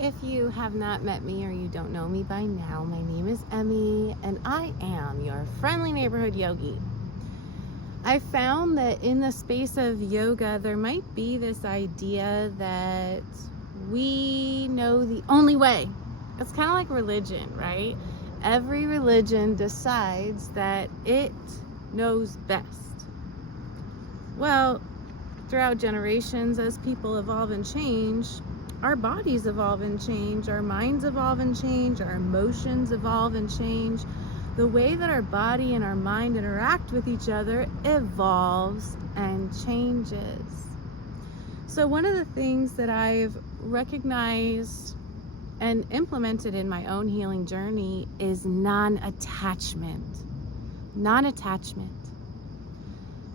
If you have not met me or you don't know me by now, my name is Emmy and I am your friendly neighborhood yogi. I found that in the space of yoga, there might be this idea that we know the only way. It's kind of like religion, right? Every religion decides that it knows best. Well, throughout generations, as people evolve and change, our bodies evolve and change, our minds evolve and change, our emotions evolve and change. The way that our body and our mind interact with each other evolves and changes. So one of the things that I've recognized and implemented in my own healing journey is non-attachment. Non-attachment.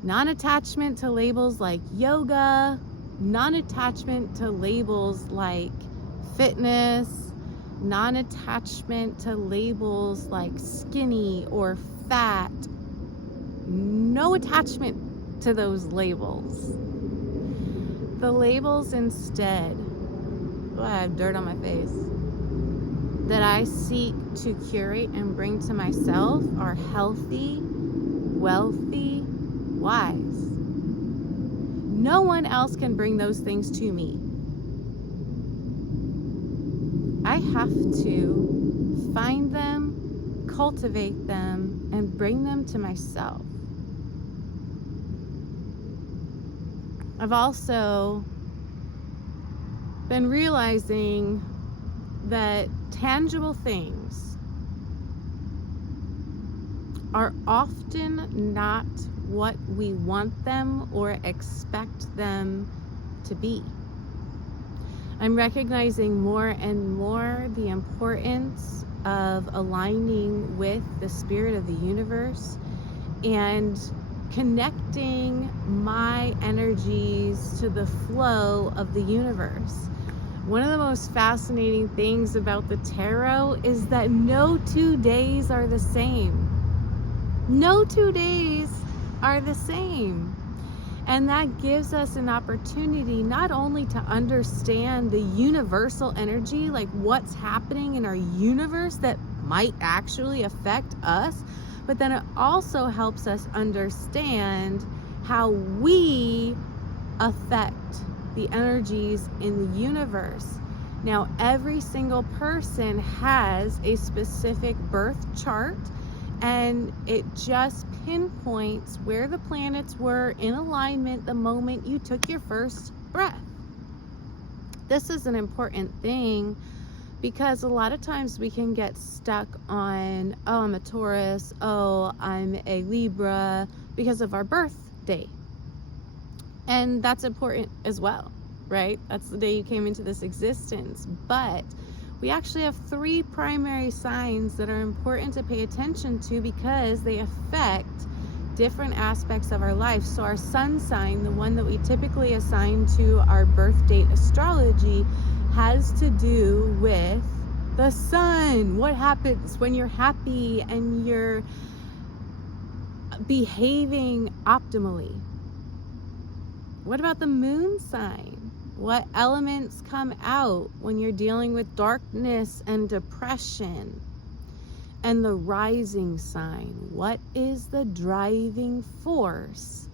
Non-attachment to labels like yoga, non-attachment to labels like fitness, non-attachment to labels like skinny or fat. No attachment to those labels. The labels instead, I have dirt on my face, that I seek to curate and bring to myself are healthy, wealthy, wise. No one else can bring those things to me. I have to find them, cultivate them, and bring them to myself. I've also been realizing that tangible things are often not what we want them or expect them to be. I'm recognizing more and more the importance of aligning with the spirit of the universe and connecting my energies to the flow of the universe. One of the most fascinating things about the tarot is that no 2 days are the same. No 2 days are the same. And that gives us an opportunity not only to understand the universal energy, like what's happening in our universe that might actually affect us, but then it also helps us understand how we affect the energies in the universe. Now, every single person has a specific birth chart, and it just pinpoints where the planets were in alignment the moment you took your first breath. This is an important thing because a lot of times we can get stuck on, oh, I'm a Taurus, oh, I'm a Libra, because of our birth date. And that's important as well, right? That's the day you came into this existence. But we actually have 3 primary signs that are important to pay attention to because they affect different aspects of our life. So our sun sign, the one that we typically assign to our birth date astrology, has to do with the sun. What happens when you're happy and you're behaving optimally? What about the moon sign? What elements come out when you're dealing with darkness and depression? And the rising sign. What is the driving force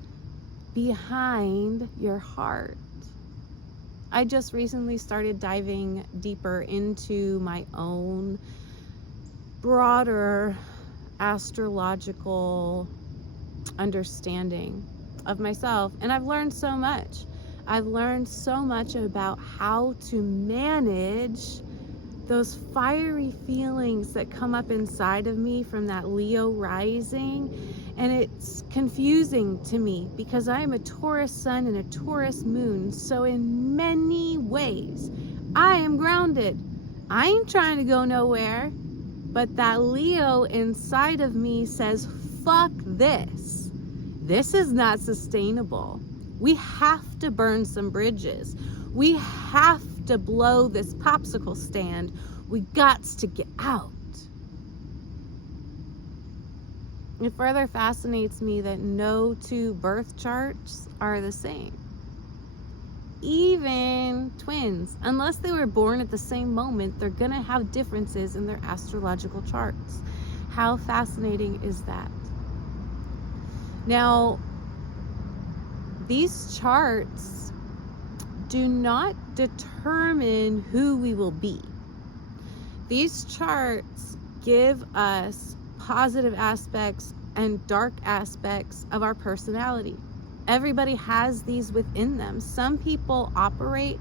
behind your heart? I just recently started diving deeper into my own broader astrological understanding of myself, and I've learned so much. I've learned so much about how to manage those fiery feelings that come up inside of me from that Leo rising. And it's confusing to me because I am a Taurus sun and a Taurus moon. So in many ways, I am grounded. I ain't trying to go nowhere. But that Leo inside of me says, fuck this. This is not sustainable. We have to burn some bridges. We have to blow this popsicle stand. We gots to get out. It further fascinates me that no 2 birth charts are the same. even twins. Unless they were born at the same moment, they're going to have differences in their astrological charts. How fascinating is that? Now, these charts do not determine who we will be. These charts give us positive aspects and dark aspects of our personality. Everybody has these within them. Some people operate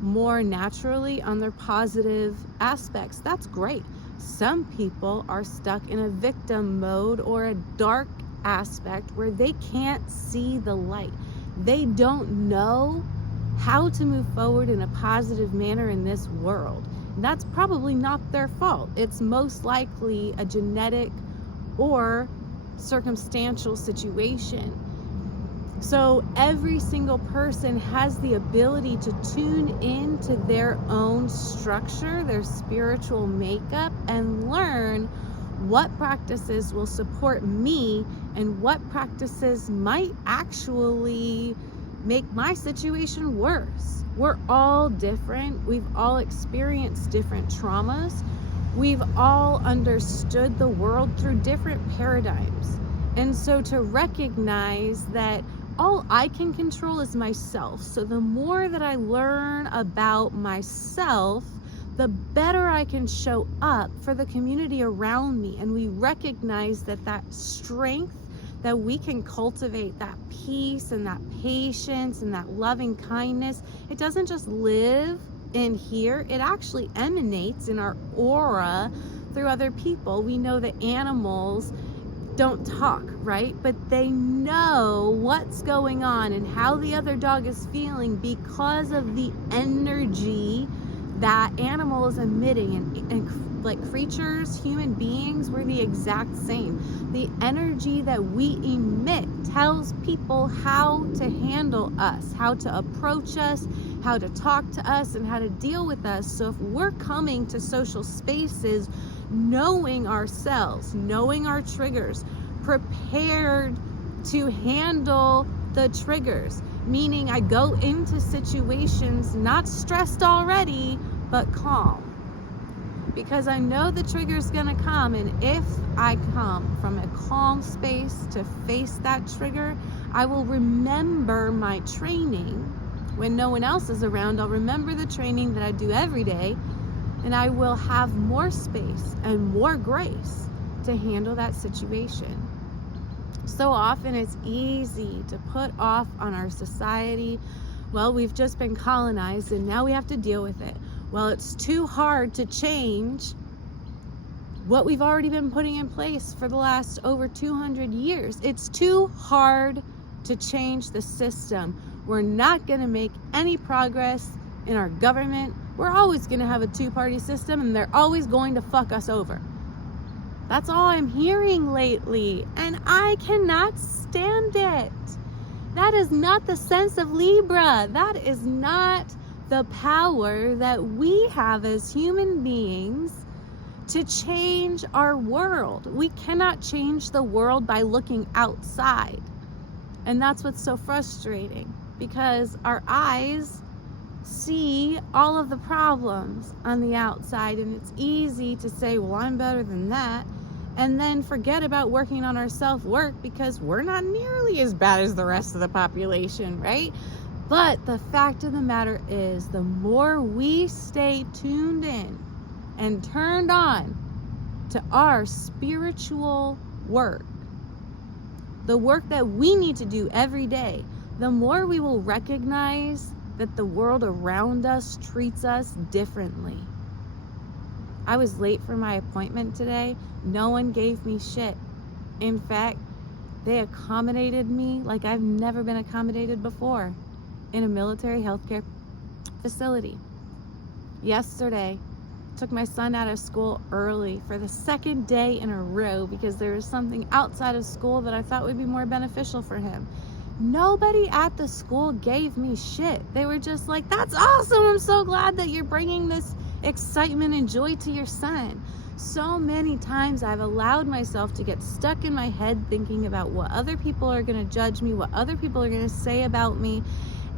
more naturally on their positive aspects. That's great. Some people are stuck in a victim mode or a dark aspect where they can't see the light. They don't know how to move forward in a positive manner in this world. And that's probably not their fault. It's most likely a genetic or circumstantial situation. So every single person has the ability to tune into their own structure, their spiritual makeup, and learn what practices will support me and what practices might actually make my situation worse. We're all different. We've all experienced different traumas. We've all understood the world through different paradigms. And so to recognize that all I can control is myself. So the more that I learn about myself, the better I can show up for the community around me. And we recognize that strength that we can cultivate, that peace and that patience and that loving kindness, it doesn't just live in here, it actually emanates in our aura through other people. We know that animals don't talk, right? But they know what's going on and how the other dog is feeling because of the energy that animal is emitting. And like creatures, human beings, we're the exact same. The energy that we emit tells people how to handle us, how to approach us, how to talk to us, and how to deal with us. So if we're coming to social spaces knowing ourselves, knowing our triggers, prepared to handle the triggers, meaning I go into situations not stressed already, but calm. Because I know the trigger's gonna come, and if I come from a calm space to face that trigger, I will remember my training. When no one else is around, I'll remember the training that I do every day, and I will have more space and more grace to handle that situation. So often it's easy to put off on our society. Well, we've just been colonized and now we have to deal with it. Well, it's too hard to change what we've already been putting in place for the last over 200 years. It's too hard to change the system. We're not going to make any progress in our government. We're always going to have a two-party system, and they're always going to fuck us over. That's all I'm hearing lately, and I cannot stand it. That is not the sense of Libra. That is not the power that we have as human beings to change our world. We cannot change the world by looking outside. And that's what's so frustrating, because our eyes see all of the problems on the outside, and it's easy to say, well, I'm better than that, and then forget about working on our self-work because we're not nearly as bad as the rest of the population, right? But the fact of the matter is, the more we stay tuned in and turned on to our spiritual work, the work that we need to do every day, the more we will recognize that the world around us treats us differently. I was late for my appointment today. No one gave me shit. In fact, they accommodated me like I've never been accommodated before in a military healthcare facility. Yesterday, took my son out of school early for the second day in a row because there was something outside of school that I thought would be more beneficial for him. Nobody at the school gave me shit. They were just like, that's awesome. I'm so glad that you're bringing this excitement and joy to your son. So many times I've allowed myself to get stuck in my head thinking about what other people are going to judge me, what other people are going to say about me.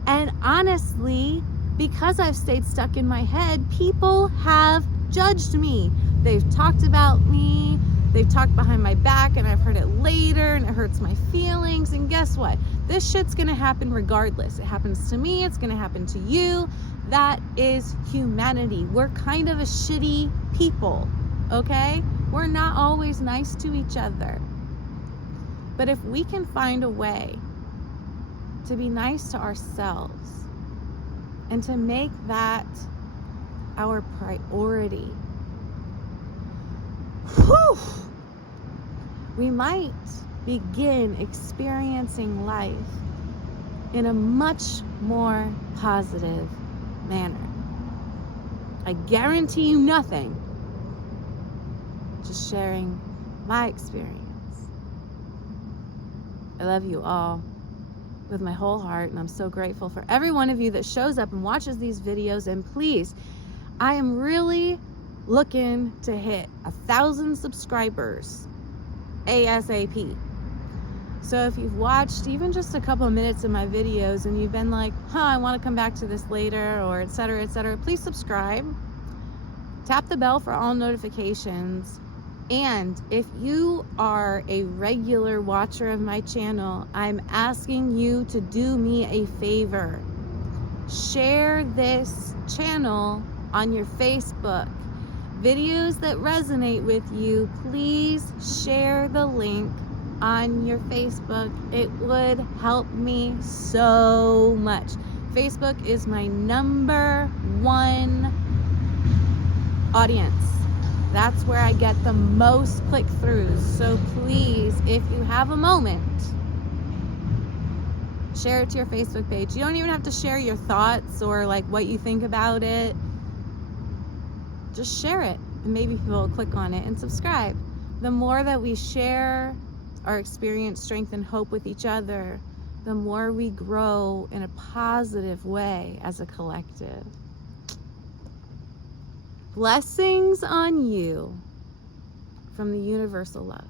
And honestly, because I've stayed stuck in my head, people have judged me. They've talked about me, they've talked behind my back, and I've heard it later, and it hurts my feelings. And guess what? This shit's gonna happen regardless. It happens to me, it's gonna happen to you. That is humanity. We're kind of a shitty people, okay? We're not always nice to each other. But if we can find a way to be nice to ourselves and to make that our priority, whew, we might begin experiencing life in a much more positive manner. I guarantee you nothing, just sharing my experience. I love you all with my whole heart, and I'm so grateful for every one of you that shows up and watches these videos. And please, I am really looking to hit 1,000 subscribers ASAP. So if you've watched even just a couple of minutes of my videos and you've been like, I want to come back to this later, or etc., please subscribe. Tap the bell for all notifications. And if you are a regular watcher of my channel, I'm asking you to do me a favor. Share this channel on your Facebook. Videos that resonate with you, please share the link on your Facebook. It would help me so much. Facebook is my #1 audience. That's where I get the most click-throughs. So please, if you have a moment, share it to your Facebook page. You don't even have to share your thoughts or like what you think about it. Just share it, and maybe people will click on it and subscribe. The more that we share our experience, strength, and hope with each other, the more we grow in a positive way as a collective. Blessings on you from the universal love.